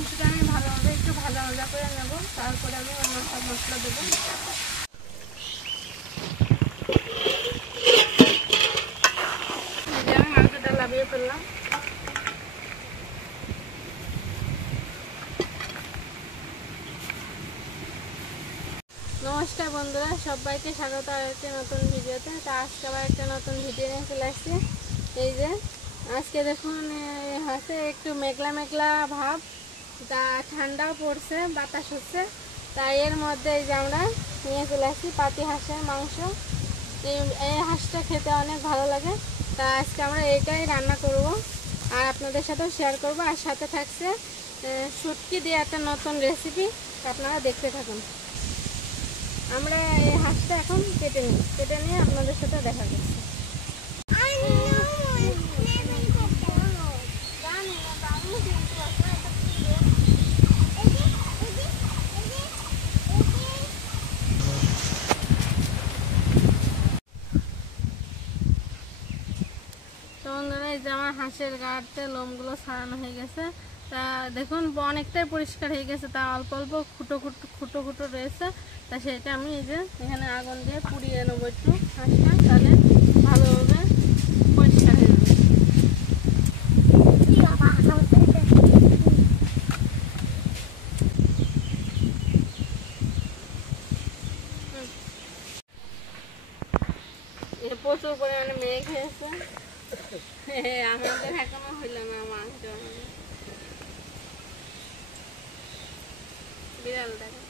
মাংসটা আমি ভালোভাবে একটু ভাজা ভাজা করে নেব, তারপরে আমি অন্য সব মশলা দেবো। আমি মাংসটা লাভিয়ে ফেললাম। নমস্কার বন্ধুরা, সবাইকে স্বাগত আরেকটি নতুন ভিডিওতে। তা আজকে আবার একটা নতুন ভিডিও নিয়ে চলে আসছি। এই যে আজকে দেখুন হাতে একটু মেঘলা মেঘলা ভাব, তা ঠান্ডাও পড়ছে, বাতাস হচ্ছে, তাই এর মধ্যে এই যে আমরা নিয়ে চলে আসছি পাতি হাঁসের মাংস। এই হাঁসটা খেতে অনেক ভালো লাগে, তা আজকে আমরা এইটাই রান্না করব আর আপনাদের সাথেও শেয়ার করব। আর সাথে থাকছে শুটকি দিয়ে একটা নতুন রেসিপি, আপনারা দেখতে থাকুন। আমরা এই হাঁসটা এখন কেটে নিয়ে আপনাদের সাথে দেখা যাচ্ছে। তো বন্ধুরা, এই যে আমার হাঁসের গাড়তে লোমগুলো ছাড়ানো হয়ে গেছে। তা দেখুন অনেকটাই পরিষ্কার হয়ে গেছে, তা অল্প অল্প খুঁটো খুঁটো রয়েছে। তা সেটা আমি এই যে এখানে আগুন দিয়ে পুড়িয়ে নেবো একটু হাঁসটা, তাহলে ভালোভাবে পরিষ্কার হয়ে যাবে। প্রচুর পরিমাণে মেঘ হয়েছে, আমাদের এখনো হইল না মাংস। বিড়াল দেখো।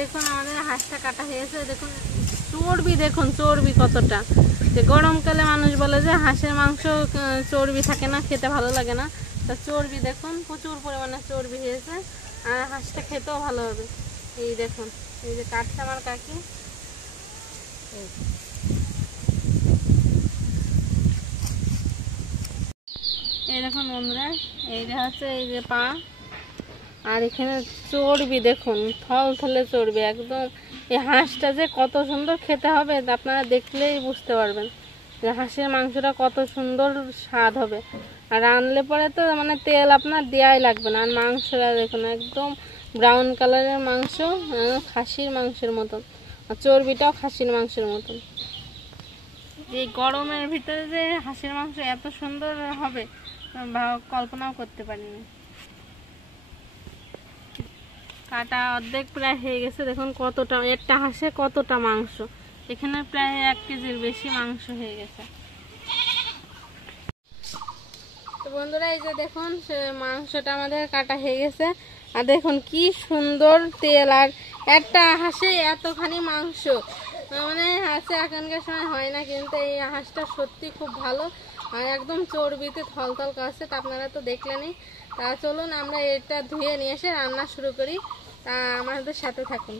দেখুন আমাদের হাঁসটা কাটা হয়েছে। দেখুন চর্বি কতটা। যে গরমকালে মানুষ বলে যে হাঁসের মাংস চর্বি থাকে না, খেতে ভালো লাগে না। তা চর্বি দেখুন প্রচুর পরিমাণে চর্বি হয়েছে, আর হাঁসটা খেতেও ভালো হবে। এই দেখুন, এই যে কাটছে আমার কাকি। এই দেখুন বন্ধুরা, এইটা হচ্ছে এই যে পা, আর এখানে চর্বি দেখুন, থলে চর্বি একদম। এই হাঁসটা যে কত সুন্দর খেতে হবে আপনারা দেখলেই বুঝতে পারবেন যে হাঁসের মাংসটা কত সুন্দর স্বাদ হবে। আর রানলে পরে তো মানে তেল আপনার দেওয়াই লাগবে না। আর মাংসটা দেখুন একদম ব্রাউন কালারের মাংস, খাসির মাংসের মতন, আর চর্বিটাও খাসির মাংসের মতন। এই গরমের ভিতরে যে হাঁসের মাংস এত সুন্দর হবে কল্পনাও করতে পারিনি। কাটা অর্ধেক প্রায় হয়ে গেছে। দেখুন কতটা, একটা হাঁসে কতটা মাংস, এখানে প্রায় 1 কেজির বেশি মাংস হয়ে গেছে। তো বন্ধুরা, এই যে দেখুন মাংসটা আমাদের কাটা হয়ে গেছে, আর দেখুন কি সুন্দর তেল, আর একটা হাঁসে এতখানি মাংস মানে হাঁসে এখনকার সময় হয় না, কিন্তু এই হাঁসটা সত্যি খুব ভালো, আর একদম চর্বিতে থলথল করছে। তা আপনারা তো দেখলেনই। তা চলুন আমরা এটা ধুয়ে নিয়ে এসে রান্না শুরু করি। তা আমাদের সাথে থাকুন,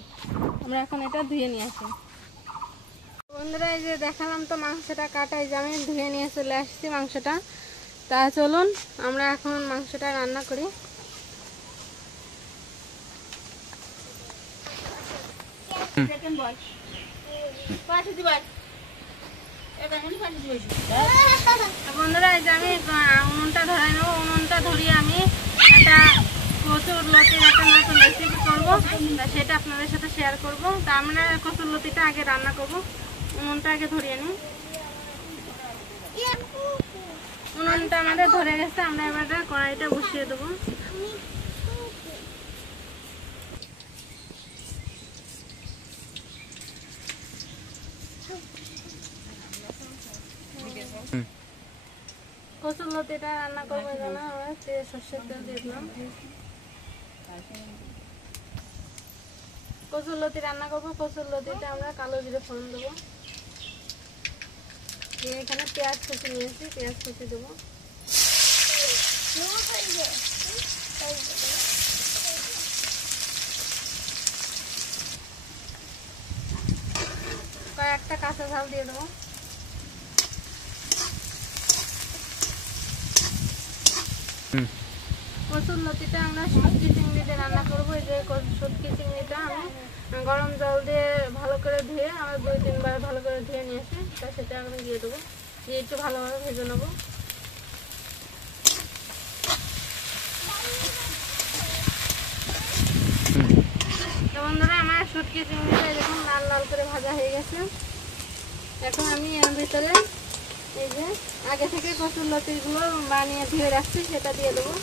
আমরা এখন এটা ধুয়ে নিয়ে আসি। বন্ধুরা, এই যে দেখালাম তো মাংসটা কাটাই, যে আমি ধুয়ে নিয়ে চলে আসছি মাংসটা। তা চলুন আমরা এখন মাংসটা রান্না করি। বন্ধুরা, এই যে আমি উনুনটা ধরাই নেবো। উনুনটা ধরিয়ে আমি একটা কচুরলতির একটা নতুন রেসিপি করবো, সেটা আপনাদের সাথে শেয়ার করবো। তা আমরা কচুরলতিটা আগে রান্না করবো। উনুনটা আগে ধরিয়ে নিই। উনুনটা আমাদের ধরে গেছে, আমরা এবার কড়াইটা বসিয়ে দেবো। কচুরলতিটা রান্না করবো, যেন আমরা সর্ষের তেল দিয়ে দিলাম। কচুরলতি রান্না করবো। কচুরলতিতে আমরা কালো জিরে ফোড়ন দেবো। এখানে পেঁয়াজ কুচি নিয়েছি, পেঁয়াজ কুচি দেবো। একটা কাঁচা ঝাল দিয়ে দেবো। কচুরলতিটা আমরা শুটকি চিংড়ি দিয়ে রান্না করবো। এই যে শুটকি চিংড়িটা আমি গরম জল দিয়ে ভালো করে ধুয়ে আমরা 2-3 বার ভালো করে ধুয়ে নিয়ে আসি, তা সেটা আমি দিয়ে দেবো, দিয়ে একটু ভালোভাবে ভেজে নেবো। তো বন্ধুরা আমার শুটকি চিংড়িটা এরকম লাল লাল করে ভাজা হয়ে গেছে। এখন আমি এর ভিতরে এই যে আগে থেকে কচুরলতিগুলো বানিয়ে ধুয়ে রাখছি সেটা দিয়ে দেবো।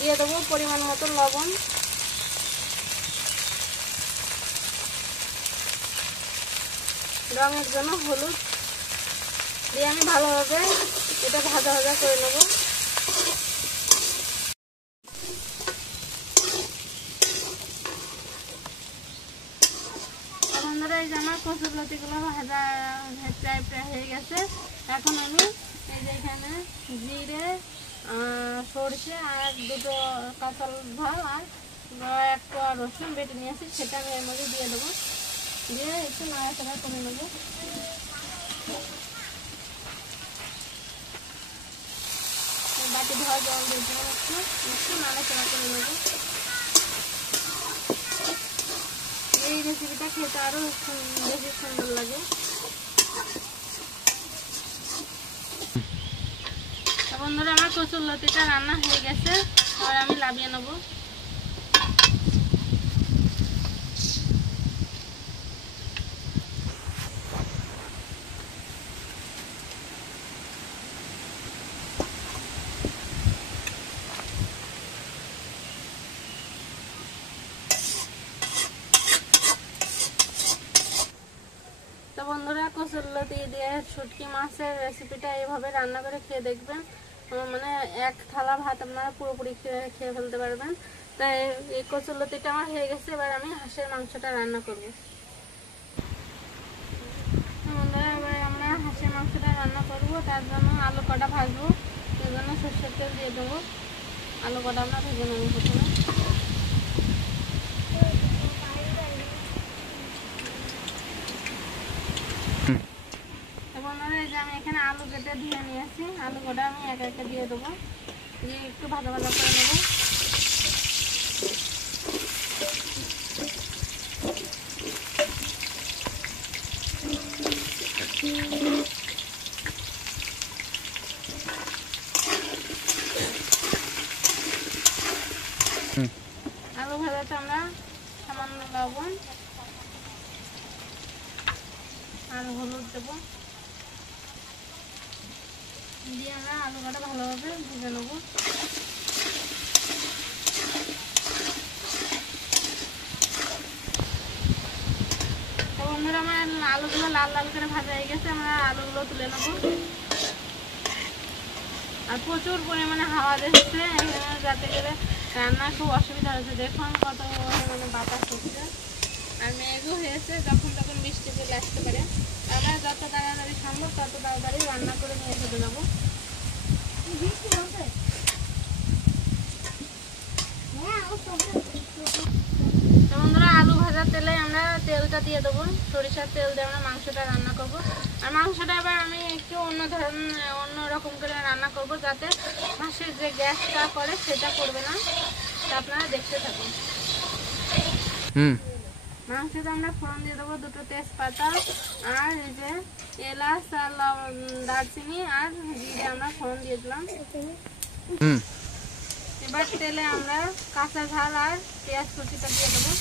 দিয়ে দেবো পরিমাণ মতো লবণ, রঙের জন্য হলুদ দিয়ে আমি ভালোভাবে এটা ভাজা ভাজা করে নেব। বন্ধুরা এই যে আমার কচুরলতিগুলো ভাজা প্রায় হয়ে গেছে। এখন আমি এই যে এখানে জিরে, সরষে আর 2টো কাঁচা ঝাল আর 1 কোয়া রসুন বেটে নিয়ে আসি, সেটা আমি এর মধ্যে দিয়ে দেবো, দিয়ে একটু নাড়াচাড়া করে নেবো। বাটি ধোয়া জল দিয়ে দেবো, একটু নাড়াচাড়া করে নেবো। এই রেসিপিটা খেতে আরও বেশি সুন্দর লাগে। বন্ধুরা আমার কচুরলতিটা রান্না হয়ে গেছে, এবার আমি নামিয়ে নেবো। তো বন্ধুরা কচুরলতি দিয়ে শুটকি মাছের রেসিপিটা এইভাবে রান্না করে খেয়ে দেখবেন, মানে 1 থালা ভাত আপনারা পুরোপুরি খেয়ে ফেলতে পারবেন। তাই এই কচুরলতিটা আমার হয়ে গেছে, এবার আমি হাঁসের মাংসটা রান্না করব। বন্ধুরা এবার আমরা হাঁসের মাংসটা রান্না করব, তার জন্য আলু কটা ভাজবো, তার জন্য সরষের তেল দিয়ে দেবো। আলু কটা আমরা ভেজে নেব প্রথমে। বন্ধুরা এই যে আমি এখানে আলু কেটে ধুয়ে নিয়েছি, আলু কটা আমি একে একে দিয়ে দেবো, দিয়ে একটু ভাজা ভাজা করে নেব। আলু ভাজাতে আমরা সামান্য লবণ আর হলুদ দেবো, দিয়ে আমরা আলু কটা ভালোভাবে ভেজে নেব। তো বন্ধুরা আমার আলুগুলো লাল লাল করে ভাজা হয়ে গেছে, আমরা আলুগুলো তুলে নেব। আর প্রচুর পরিমাণে হাওয়া দিচ্ছে এখানে, যাতে করে রান্না খুব অসুবিধা হয়েছে। দেখুন কত মানে বাতাস হচ্ছে, আর মেঘও হয়েছে, যখন তখন বৃষ্টি চলে আসতে পারে। আমরা যত তাড়াতাড়ি সম্ভব তত তাড়াতাড়ি রান্না করে নিয়ে ফেলে নেবো। বন্ধুরা আলু ভাজার তেলে আমরা তেলটা দিয়ে দেবো, সরিষার তেল দিয়ে আমরা মাংসটা রান্না করব। আর মাংসটা এবার আমি একটু অন্য রকম করে রান্না করব, যাতে হাঁসের যে গ্যাসটা করে সেটা করবে না। তা আপনারা দেখতে থাকুন। মাংসটা আমরা ফোড়ন দিয়ে দেবো, 2টো তেজপাতা আর এই যে এলাচ আর দারচিনি আর জিরে আমরা ফোড়ন দিয়ে দিলাম। এবার তেলে আমরা কাঁচা ঝাল আর পেঁয়াজ কুচিটা দিয়ে দেবো,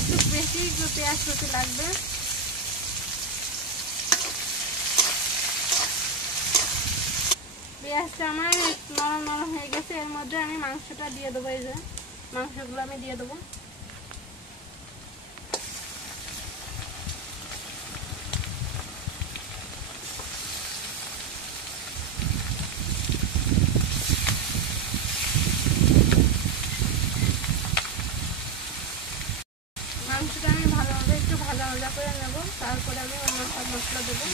একটু বেশি পেঁয়াজ কুচি লাগবে। পেঁয়াজটা আমার নরম নরম হয়ে গেছে, এর মধ্যে আমি মাংসটা দিয়ে দেবো। এই যে মাংসগুলো আমি দিয়ে দেবো। মাংসটা আমি ভালোভাবে একটু ভাজা ভাজা করে নেব, তারপরে আমি অন্য সব মশলা দেবো।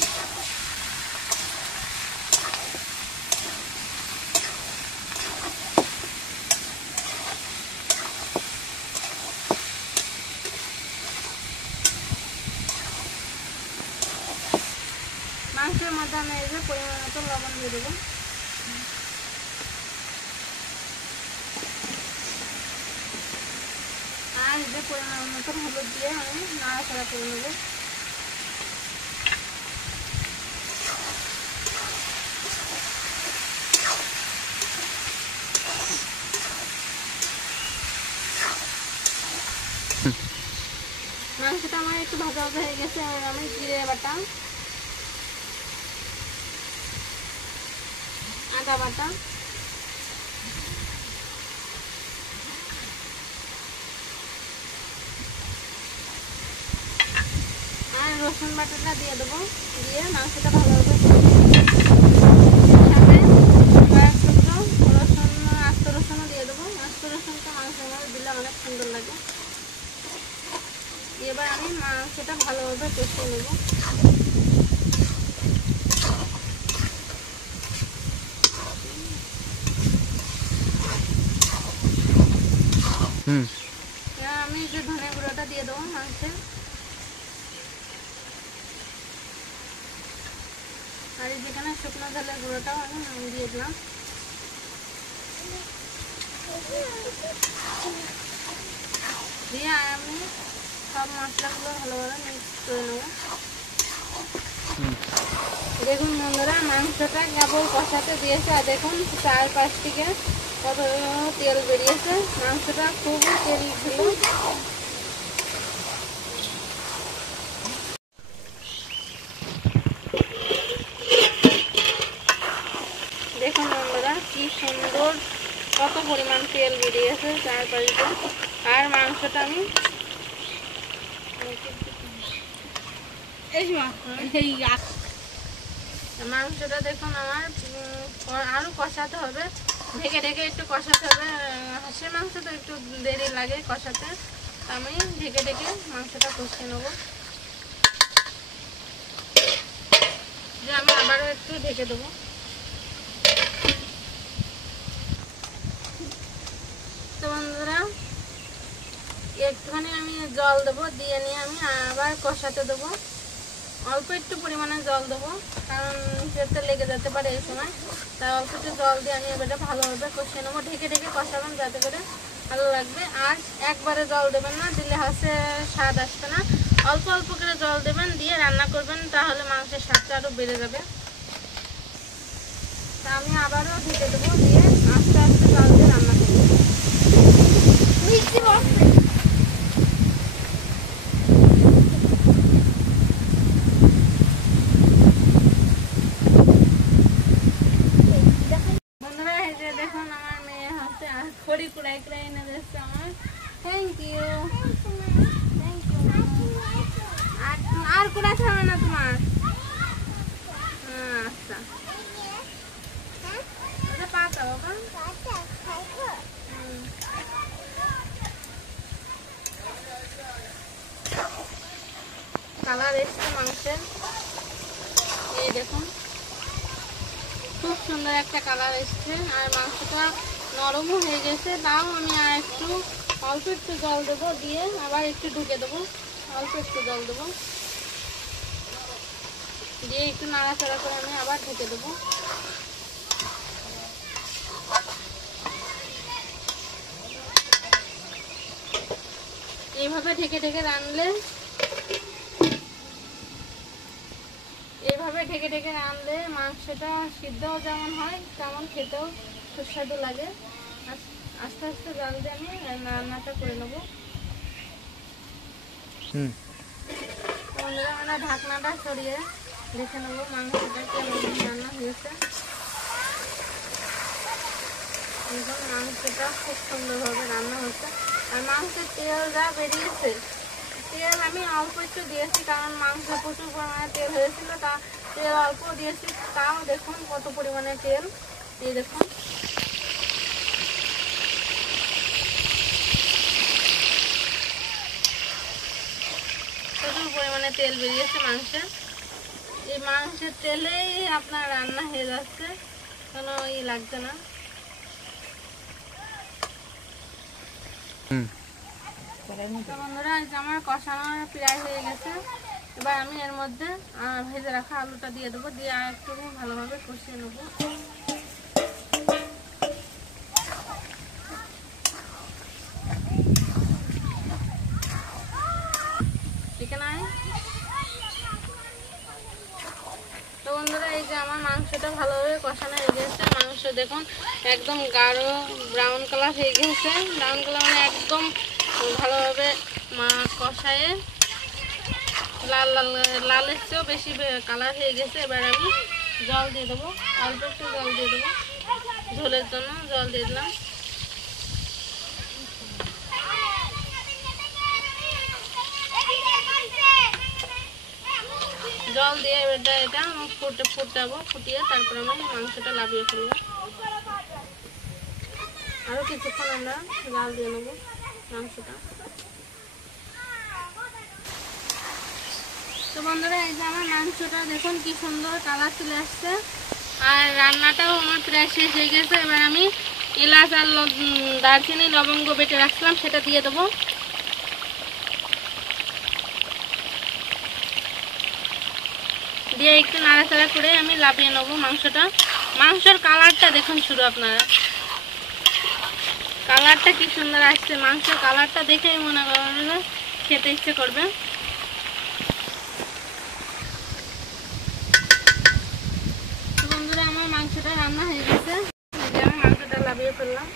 মাংসের মধ্যে আমি এই যে পরিমাণ মতো লবণ দিয়ে দেবো। আর এই যে পরিমাণ মতো হলুদ দিয়ে আমি নাড়াচাড়া করে নেবো। মাংসটা আমার একটু ভাজা ভাজা হয়ে গেছে। আর আমি জিরে বাটা, আদা বাটা, আর রসুন বাটাটা দিয়ে দেবো। দিয়ে মাংসটা ভালোভাবে কয়েক টুকরো রসুন, আস্ত রসুনও দিয়ে দেবো। আস্ত রসুনটা মাংসের মধ্যে দিলে অনেক সুন্দর লাগে। এবার আমি মাংসটা ভালোভাবে কষিয়ে নেব। আমি একটু ধনে গুঁড়োটা দিয়ে দেবো মাংসে। আর এই যেখানে শুকনো ঝালের গুঁড়োটাও আমি দিয়ে দিলাম। দিয়ে আমি সব মশলাগুলো ভালোভাবে মিক্স করে নেব। দেখুন বন্ধুরা, মাংসটা কেবল কষাতে দিয়েছে আর দেখুন চারপাশ থেকে কত তেল বেরিয়েছে। মাংসটা খুবই তেল ছিল। দেখুন বন্ধুরা কি সুন্দর কত পরিমাণ তেল বেরিয়েছে চারপাশে। আর মাংসটা আমি মাংসটা দেখুন আমার আরো কষাতে হবে, ঢেকে ঢেকে একটু কষাতে হবে। হাঁসের মাংস তো একটু দেরি লাগে কষাতে, আমি ঢেকে ঢেকে মাংসটা কষিয়ে নেবো। যে আমি আবারও একটু ঢেকে দেবো। তো বন্ধুরা একটুখানি আমি জল দেবো, দিয়ে নিয়ে আমি আবার কষাতে দেবো। অল্প একটু পরিমাণে জল দেবো, কারণ নিচেতে লেগে যেতে পারে এই সময়। তাই অল্প একটু জল দিয়ে আমি এবারে ভালোভাবে কষিয়ে নেবো। ঢেকে ঢেকে কষাবেন যাতে করে ভালো লাগবে। আর একবারে জল দেবেন না, দিলে হচ্ছে স্বাদ আসবে না। অল্প অল্প করে জল দেবেন, দিয়ে রান্না করবেন, তাহলে মাংসের স্বাদটা আরও বেড়ে যাবে। তা আমি আবারও ঢেকে দেবো, দিয়ে আস্তে আস্তে জল দিয়ে রান্না করবো। বন্ধুরা এই যে দেখুন আমার মেয়ে হচ্ছে খড়ি কুড়াই কুড়াই এনে দিচ্ছে আমার। Thank you. আর কুড়াতে হবে না তোমার। আচ্ছা পাতা বাবা। কালার এসছে মাংসের, এই দেখুন খুব সুন্দর একটা কালার এসছে। আর মাংসটা নরমও হয়ে গেছে। তাও আমি আর একটু অল্প একটু জল দেবো, দিয়ে আবার একটু ঢুকে দেবো। অল্প একটু জল দেবো, দিয়ে একটু নাড়াচাড়া করে আমি আবার ঢেকে দেবো। এইভাবে ঢেকে ঢেকে রানলে মাংসটা সিদ্ধও যেমন হয় তেমন খেতেও সুস্বাদু লাগে। আস্তে আস্তে জল দিয়ে আমি রান্নাটা করে নেবো। বন্ধুরা আমরা ঢাকনাটা সরিয়ে দেখে নেবো মাংসটা কেমন রান্না হয়েছে। দেখুন মাংসটা খুব সুন্দরভাবে রান্না হচ্ছে। আর মাংসের তেল যা বেরিয়েছে, তেল আমি অল্প একটু দিয়েছি, কারণ মাংস প্রচুর পরিমাণে তেল হয়েছিল। তা তেল অল্প দিয়েছি, তাও দেখুন কত পরিমাণে তেল। এই দেখুন প্রচুর পরিমাণে তেল বেরিয়েছে মাংসে। এই মাংসের তেলেই আপনার রান্না হয়ে যাচ্ছে, কোনো লাগছে না। বন্ধুরা আমার কষানো প্রায় হয়ে গেছে। এবার আমি এর মধ্যে ভেজে রাখা আলুটা দিয়ে দেবো, দিয়ে আর একটু ভালোভাবে কষিয়ে নেবো। তো বন্ধুরা এই যে আমার মাংসটা ভালোভাবে কষানো হয়ে গেছে। মাংস দেখুন একদম গাঢ় ব্রাউন কালার হয়ে গেছে। ব্রাউন কালার মানে একদম ভালোভাবে কষায়ে লাল লাল লালের চেয়েও বেশি কালার হয়ে গেছে। এবার আমি জল দিয়ে দেবো, অল্প একটু জল দিয়ে দেবো, ঝোলের জন্য জল দিয়ে দিলাম। জল দিয়ে এটা ফুটাবো, ফুটিয়ে তারপর আমি মাংসটা লাভিয়ে ফেলবো। আরও কিছুক্ষণ আমরা জাল দিয়ে নেবো মাংসটা। তো বন্ধুরা এই যে আমার মাংসটা দেখুন কি সুন্দর কালার চলে আসছে, আর রান্নাটাও আমার প্রায় শেষ হয়ে গেছে। এবার আমি এলাচ আর দারচিনি লবঙ্গ বেটে রাখছিলাম সেটা দিয়ে দেবো। দিয়ে একটু নাড়াচাড়া করে আমি লাভিয়ে নেবো মাংসটা। মাংসের কালারটা দেখুন শুধু আপনারা, কালারটা কি সুন্দর আসছে। মাংসের কালারটা দেখেই মনে করবে খেতে ইচ্ছে করবে। তো বন্ধুরা আমার মাংসটা রান্না হয়ে গেছে, আমি মাংসটা লাভিয়ে ফেললাম।